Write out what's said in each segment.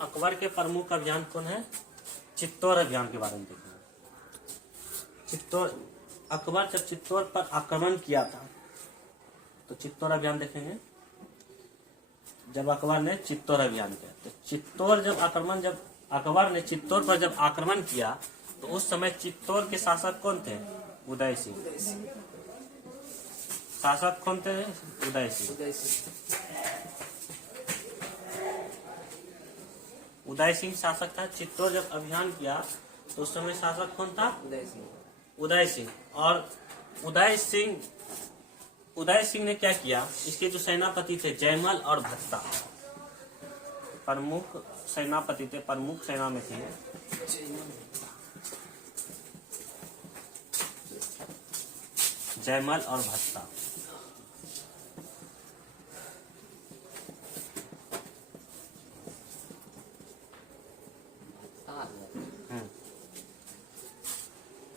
अकबर के प्रमुख अभियान कौन है? चित्तौड़ अभियान के बारे में देखेंगे। चित्तौड़, अकबर जब चित्तौड़ पर आक्रमण किया था तो चित्तौड़ अभियान देखेंगे। जब अकबर ने चित्तौड़ अभियान किया तो चित्तौड़ जब अकबर ने चित्तौड़ पर जब आक्रमण किया तो उस समय चित्तौड़ के शासक कौन थे? उदय सिंह। शासक कौन थे? उदय सिंह। उदय सिंह शासक था। चित्तौड़ जब अभियान किया तो उस समय शासक कौन था? उदय सिंह। और उदय सिंह ने क्या किया? इसके जो सेनापति थे जयमल और भत्ता, प्रमुख सेनापति थे, प्रमुख सेना में थे जयमल और भत्ता।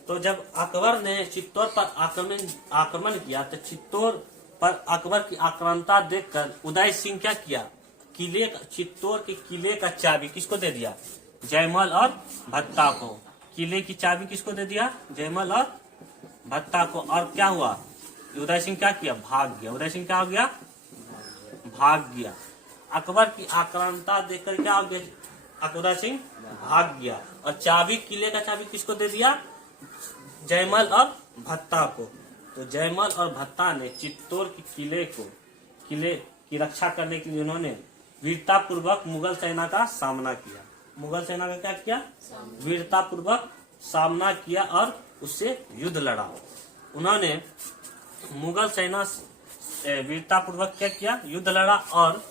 तो जब अकबर ने चित्तौड़ पर आक्रमण किया तो चित्तौड़ पर अकबर की आक्रांता देखकर उदय सिंह क्या किया? चित्तौड़ के किले का चाबी किसको दे दिया? जयमल और भत्ता को। किले की चाबी किसको दे दिया? जयमल और भत्ता को। और क्या हुआ? उदय सिंह क्या किया? भाग गया। उदय सिंह क्या हो गया? भाग गया। अकबर की आक्रांता देखकर क्या हो गया? उदय सिंह भाग गया। और चाबी, किले का चाबी किसको दे दिया? जयमल और भत्ता को। तो जयमल और भत्ता ने चित्तौड़ के किले की रक्षा करने के लिए उन्होंने वीरता पूर्वक मुगल सेना का सामना किया। मुगल सेना का क्या किया? वीरता पूर्वक सामना किया और उससे युद्ध लड़ा। उन्होंने मुगल सेना वीरता पूर्वक क्या किया? युद्ध लड़ा और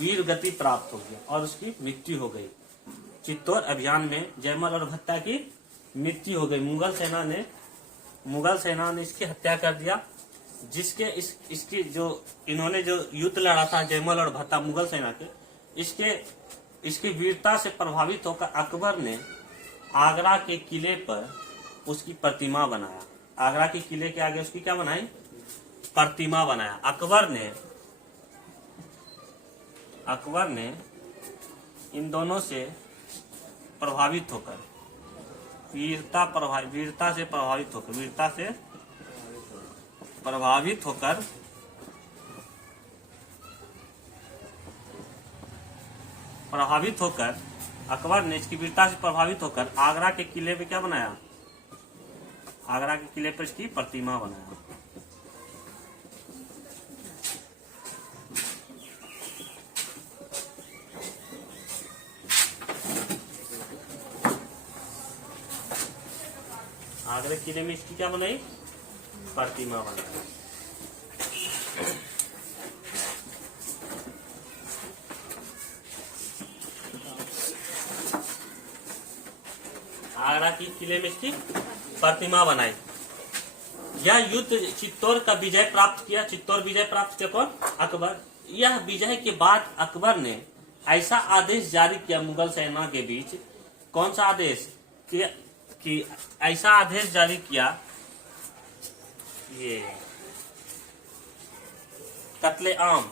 वीर गति प्राप्त हो गया और उसकी मृत्यु हो गई। चित्तौड़ अभियान में जयमल और भत्ता की मृत्यु हो गई। मुगल सेना ने इसकी हत्या कर दिया। जिसके इसकी जो इन्होंने जो युद्ध लड़ा था जयमल और भत्ता मुगल सेना के, इसकी वीरता से प्रभावित होकर अकबर ने आगरा के किले पर उसकी प्रतिमा बनाया। आगरा के किले के आगे उसकी क्या बनाई? प्रतिमा बनाया। अकबर ने इन दोनों से प्रभावित होकर वीरता से प्रभावित होकर अकबर ने इसकी वीरता से प्रभावित होकर आगरा के किले पे क्या बनाया? आगरा के किले पर इसकी प्रतिमा बनाया। आगरा किले में इसकी क्या बनाई? प्रतिमा बनाई। आगरा की किले में इसकी प्रतिमा बनाई। यह युद्ध चित्तौड़ का विजय प्राप्त किया। चित्तौड़ विजय प्राप्त किया कौन? अकबर। यह विजय के बाद अकबर ने ऐसा आदेश जारी किया मुगल सेना के बीच। कौन सा आदेश? कि ऐसा आदेश जारी किया, ये कत्ले आम,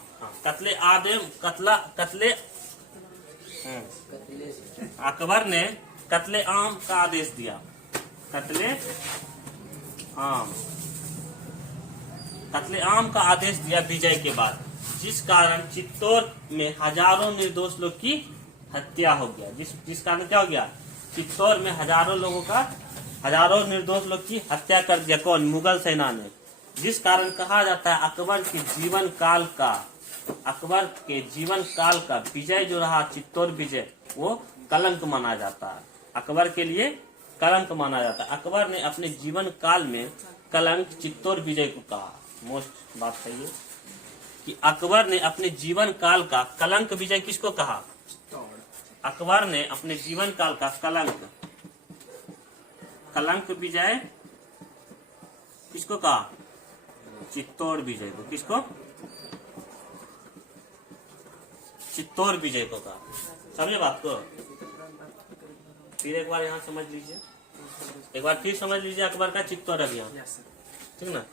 अकबर ने कत्ले आम का आदेश दिया। कत्ले आम का आदेश दिया विजय के बाद, जिस कारण चित्तौड़ में हजारों निर्दोष लोग की हत्या हो गया। जिस कारण क्या हो गया? चित्तौड़ में हजारों निर्दोष लोग की हत्या कर दिया। कौन? मुगल सेना ने। जिस कारण कहा जाता है अकबर के जीवन काल का विजय जो रहा चित्तौड़ विजय, वो कलंक माना जाता है। अकबर के लिए कलंक माना जाता है। अकबर ने अपने जीवन काल में कलंक चित्तौड़ विजय को कहा। मोस्ट बात सही है कि अकबर ने अपने जीवन काल का कलंक विजय किसको कहा? अकबर ने अपने जीवन काल का कलंक विजय किसको कहा? चित्तौड़ विजय को। किसको? चित्तौड़ विजय को कहा। समझे बात को? फिर एक बार यहाँ समझ लीजिए, एक बार फिर समझ लीजिए अकबर का चित्तौड़ अभियान। ठीक ना?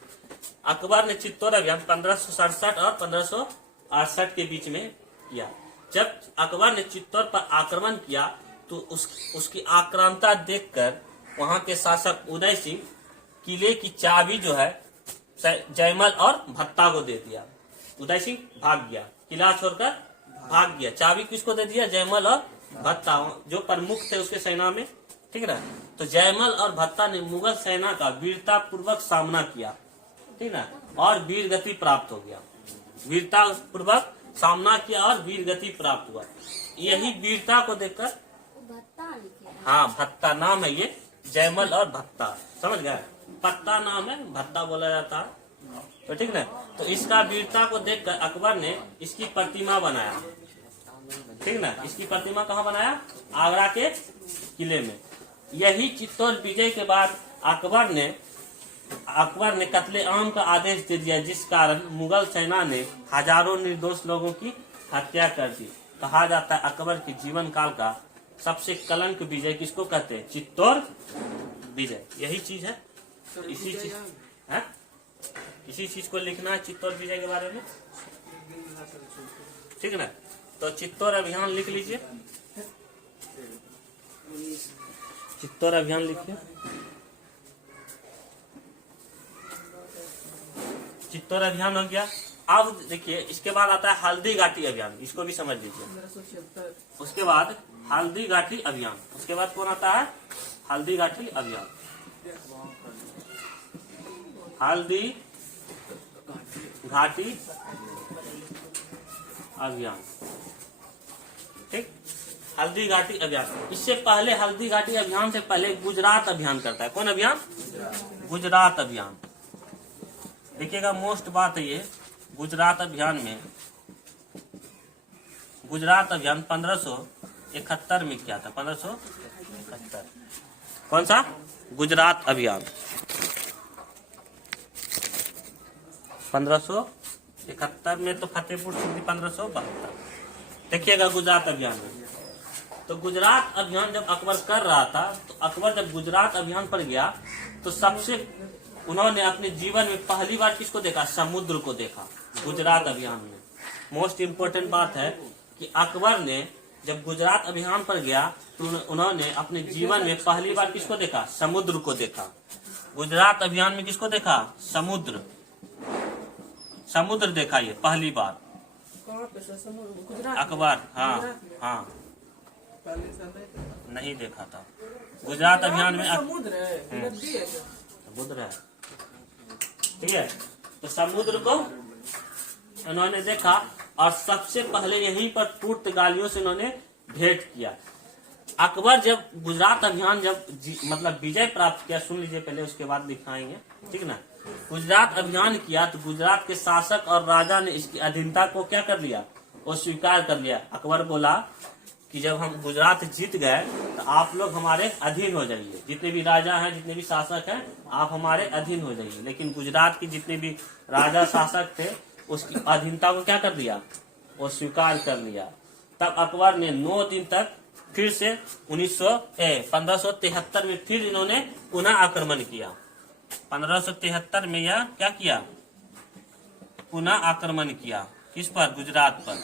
अकबर ने चित्तौड़ अभियान 1567 और 1568 के बीच में किया। जब अकबर ने चित्तौड़ पर आक्रमण किया तो उसकी आक्रांता देखकर वहां के शासक उदय सिंह किले की चाबी जो है जयमल और भत्ता को दे दिया। उदय सिंह भाग गया, किला छोड़कर भाग गया। चाबी किसको दे दिया? जयमल और भत्ता, जो प्रमुख थे उसके सेना में, ठीक है। तो जयमल और भत्ता ने मुगल सेना का वीरता पूर्वक सामना किया, ठीक है, और वीर गति प्राप्त हो गया। वीरता पूर्वक सामना किया और वीर गति प्राप्त हुआ। यही वीरता को देखकर, हाँ भत्ता नाम है ये, जयमल और भत्ता, समझ गए? पत्ता नाम है, भत्ता बोला जाता है, तो ठीक ना। तो इसका वीरता को देखकर अकबर ने इसकी प्रतिमा बनाया, ठीक ना। इसकी प्रतिमा कहाँ बनाया? आगरा के किले में। यही चित्तौड़ विजय के बाद अकबर ने कत्ले आम का आदेश दे दिया, जिस कारण मुगल सेना ने हजारों निर्दोष लोगों की हत्या कर दी। कहा जाता है अकबर के जीवन काल का सबसे कलंक विजय किसको कहते हैं? चित्तौड़ विजय। यही चीज है, इसी चीज है, इसी चीज को लिखना है चित्तौड़ विजय के बारे में, ठीक है ना। तो चित्तौड़ अभियान लिख लीजिए, चित्तौड़ अभियान लिखिए। चित्तौड़ अभियान हो गया। अब देखिए इसके बाद आता है हल्दी घाटी अभियान, इसको भी समझ लीजिए। उसके बाद हल्दी घाटी अभियान, उसके बाद कौन आता है? हल्दी घाटी अभियान। हल्दी घाटी अभियान, ठीक। हल्दी घाटी अभियान, इससे पहले हल्दी घाटी अभियान से पहले गुजरात अभियान करता है। कौन अभियान? गुजरात अभियान। देखिएगा मोस्ट बात है ये, गुजरात अभियान में, गुजरात अभियान 1571 में किया था। 1571 कौन सा? गुजरात अभियान 1571 में, तो फतेहपुर सीकरी 1572। देखिएगा गुजरात अभियान में, तो गुजरात अभियान जब अकबर कर रहा था, तो अकबर जब गुजरात अभियान पर गया तो सबसे उन्होंने अपने जीवन में पहली बार किसको देखा? समुद्र को देखा गुजरात अभियान में। मोस्ट इम्पोर्टेंट बात है कि अकबर ने जब गुजरात अभियान पर गया तो उन्होंने अपने जीवन में पहली बार किसको देखा? समुद्र को देखा। गुजरात अभियान में किसको देखा? समुद्र, समुद्र देखा ये पहली बार अकबर। हाँ हाँ, नहीं देखा था। गुजरात अभियान में समुद्र है, ठीक है। तो समुद्र को उन्होंने देखा और सबसे पहले यहीं पर पुर्तगालियों से उन्होंने भेंट किया। अकबर जब गुजरात अभियान जब मतलब विजय प्राप्त किया, सुन लीजिए पहले, उसके बाद दिखाएंगे, ठीक ना। गुजरात अभियान किया तो गुजरात के शासक और राजा ने इसकी अधीनता को क्या कर लिया? वो स्वीकार कर लिया। अकबर बोला कि जब हम गुजरात जीत गए तो आप लोग हमारे अधीन हो जाइए, जितने भी राजा हैं, जितने भी शासक हैं, आप हमारे अधीन हो जाइए। लेकिन गुजरात के जितने भी राजा शासक थे उसकी अधीनता को क्या कर दिया? वो स्वीकार कर लिया। तब अकबर ने 9 दिन तक फिर से 1573 में फिर इन्होंने पुनः आक्रमण किया। 1573 में यह क्या किया? पुनः आक्रमण किया। किस पर? गुजरात पर।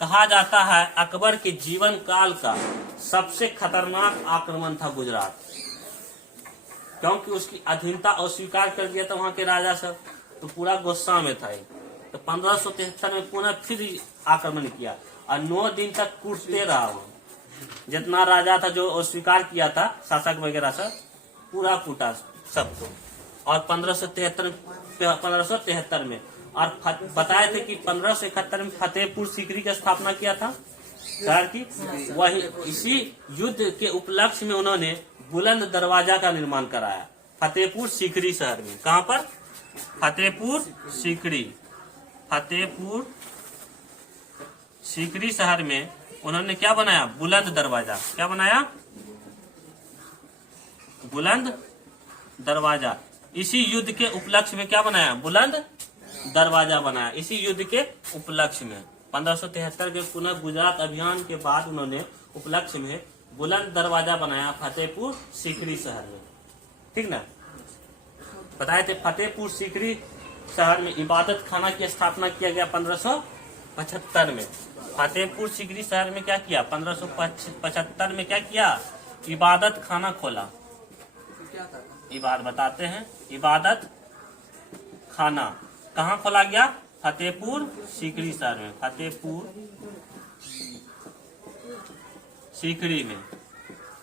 कहा जाता है अकबर के जीवन काल का सबसे खतरनाक आक्रमण था गुजरात, क्योंकि उसकी अधीनता अस्वीकार कर दिया था वहां के राजा सब, तो पूरा गुस्सा में था। तो 1573 में पुनः फिर आक्रमण किया और 9 दिन तक कूटते रहा वो। जितना राजा था जो अस्वीकार किया था, शासक वगैरह सब, पूरा कूटा सबको। और 1573 में, और बताए थे कि 1571 में फतेहपुर सीकरी की स्थापना किया था शहर की। वही इसी युद्ध के उपलक्ष्य में उन्होंने बुलंद दरवाजा का निर्माण कराया फतेहपुर सीकरी शहर में। कहाँ पर? फतेहपुर सीकरी। फतेहपुर सीकरी शहर में उन्होंने क्या बनाया? बुलंद दरवाजा। क्या बनाया? बुलंद दरवाजा। इसी युद्ध के उपलक्ष्य में क्या बनाया? बुलंद दरवाजा बनाया। इसी युद्ध के उपलक्ष्य में 1573 के पुनः गुजरात अभियान के बाद उन्होंने उपलक्ष्य में बुलंद दरवाजा बनाया फतेहपुर सीकरी शहर में, ठीक ना। बताए थे फतेहपुर सीकरी शहर में इबादत खाना की स्थापना किया गया 1575 में फतेहपुर सीकरी शहर में क्या किया? 1575 में क्या किया? इबादत खाना खोला। बताते हैं। इबादत खाना कहाँ खोला गया? फतेहपुर सीकरी शहर में, फतेहपुर सीकरी में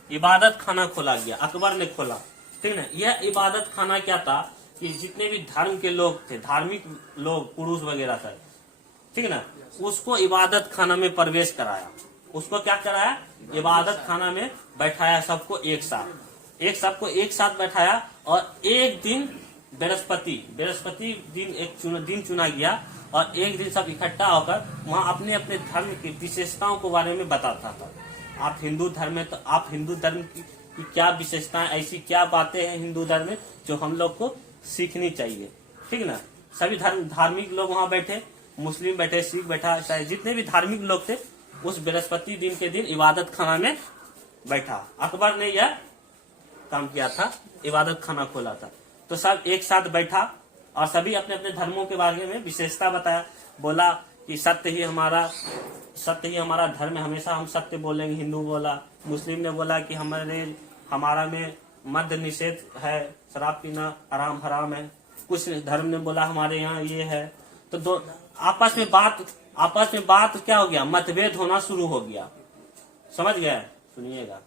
इबादत खाना खोला गया, अकबर ने खोला। ठीक ना। यह इबादत खाना क्या था कि जितने भी धर्म के लोग थे, धार्मिक लोग, पुरुष वगैरह थे, ठीक ना, उसको इबादत खाना में प्रवेश कराया। उसको क्या कराया? इबादत खाना में बैठाया, सबको एक साथ बैठाया। और एक दिन बृहस्पति दिन दिन चुना गया और एक दिन सब इकट्ठा होकर वहाँ अपने अपने धर्म की विशेषताओं के बारे में बताता था। आप हिंदू धर्म में, तो आप हिंदू धर्म की क्या विशेषताएं, ऐसी क्या बातें हैं हिंदू धर्म में जो हम लोग को सीखनी चाहिए। ठीक ना। सभी धार्मिक लोग वहाँ बैठे, मुस्लिम बैठे, सिख बैठा, चाहे जितने भी धार्मिक लोग थे, उस बृहस्पति दिन के दिन इबादत खाना में बैठा। अकबर ने यह काम किया था, इबादत खाना खोला था। तो सब एक साथ बैठा और सभी अपने अपने धर्मों के बारे में विशेषता बताया। बोला कि सत्य ही हमारा धर्म है, हमेशा हम सत्य बोलेंगे। हिंदू बोला, मुस्लिम ने बोला कि हमारा में मद्य निषेध है, शराब पीना हराम है। कुछ धर्म ने बोला हमारे यहाँ ये है। तो आपस में बात क्या हो गया? मतभेद होना शुरू हो गया। समझ गए? सुनिएगा।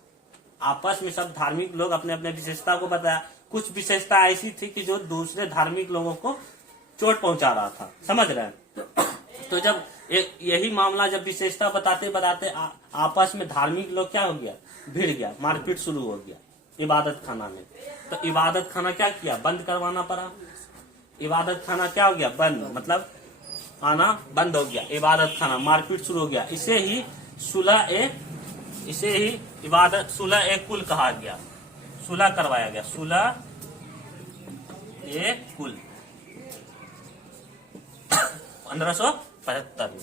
आपस में सब धार्मिक लोग अपने अपने विशेषता को बताया। कुछ विशेषता ऐसी थी कि जो दूसरे धार्मिक लोगों को चोट पहुंचा रहा था। समझ रहे हैं? तो जब यही मामला जब विशेषता बताते आपस में धार्मिक लोग क्या हो गया? भिड़ गया, मारपीट शुरू हो गया इबादत खाना में। तो इबादत खाना क्या किया? बंद करवाना पड़ा। इबादत खाना क्या हो गया? बंद, मतलब आना बंद हो गया। इबादत खाना, मारपीट शुरू हो गया। इसे ही सुलह ए कुल कहा गया। सुलह करवाया गया, सुलह ए कुल 1575 में।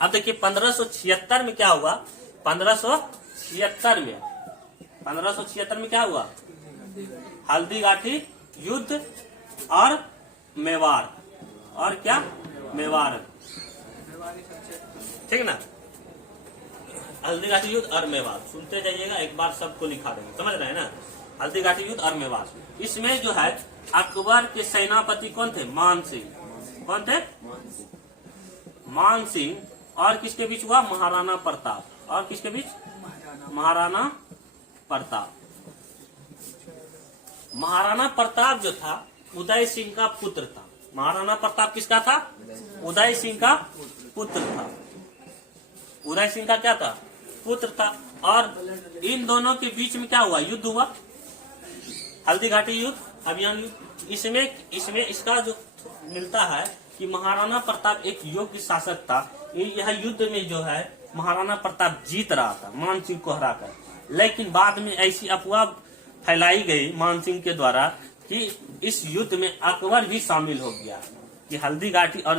अब देखिए 1576 में क्या हुआ? 1576 में क्या हुआ? हल्दीघाटी युद्ध और मेवाड़, और क्या? मेवाड़, ठीक ना। हल्दीघाटी युद्ध और मेवाड़, सुनते जाइएगा, एक बार सबको लिखा देंगे। समझ रहे हैं ना? हल्दीघाटी युद्ध और मेवाड़। इसमें जो है अकबर के सेनापति कौन थे? मान सिंह। कौन थे? मान सिंह। और किसके बीच हुआ? महाराणा प्रताप। और किसके बीच? महाराणा प्रताप। महाराणा प्रताप जो था उदय सिंह का पुत्र था। महाराणा प्रताप किसका था? उदय सिंह का पुत्र था। उदय सिंह का क्या था? पुत्र था। और इन दोनों के बीच में क्या हुआ? युद्ध हुआ, हल्दीघाटी युद्ध, अभियान युद्ध। इसमें इसका जो मिलता है कि महाराणा प्रताप एक योग्य शासक था। यह युद्ध में जो है महाराणा प्रताप जीत रहा था मान सिंह को हराकर। लेकिन बाद में ऐसी अफवाह फैलाई गई मान सिंह के द्वारा कि इस युद्ध में अकबर भी शामिल हो गया, कि हल्दीघाटी और